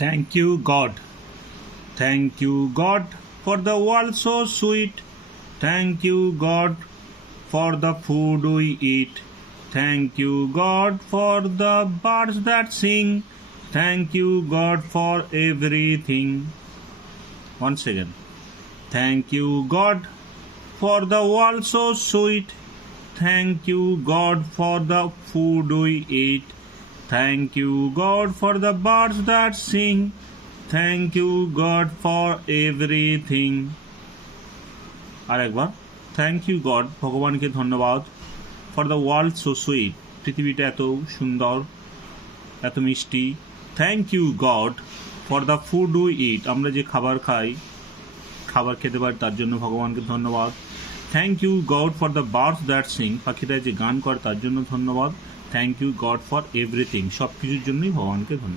Thank you, God. Thank you, God, for the world so sweet. Thank you, God, for the food we eat. Thank you, God, for the birds that sing. Thank you, God, for everything. Once again. Thank you, God, for the world so sweet. Thank you, God, for the food we eat. Thank you, God, for the birds that sing. Thank you, God, for everything. আর একবার thank you God, ভগবানকে ধন্যবাদ, for the world so sweet, পৃথিবীটা এত সুন্দর, এত মিষ্টি। Thank you God for the food we eat, আমরা যে খাবার খাই, খাবার খেতে পারি, তার জন্য ভগবানকে ধন্যবাদ। Thank you God for the birds that sing, পাখিরা যে গান করে তার জন্য ধন্যবাদ। Thank you God for everything, সব কিছুর জন্যই ভগবানকে ধন্যবাদ।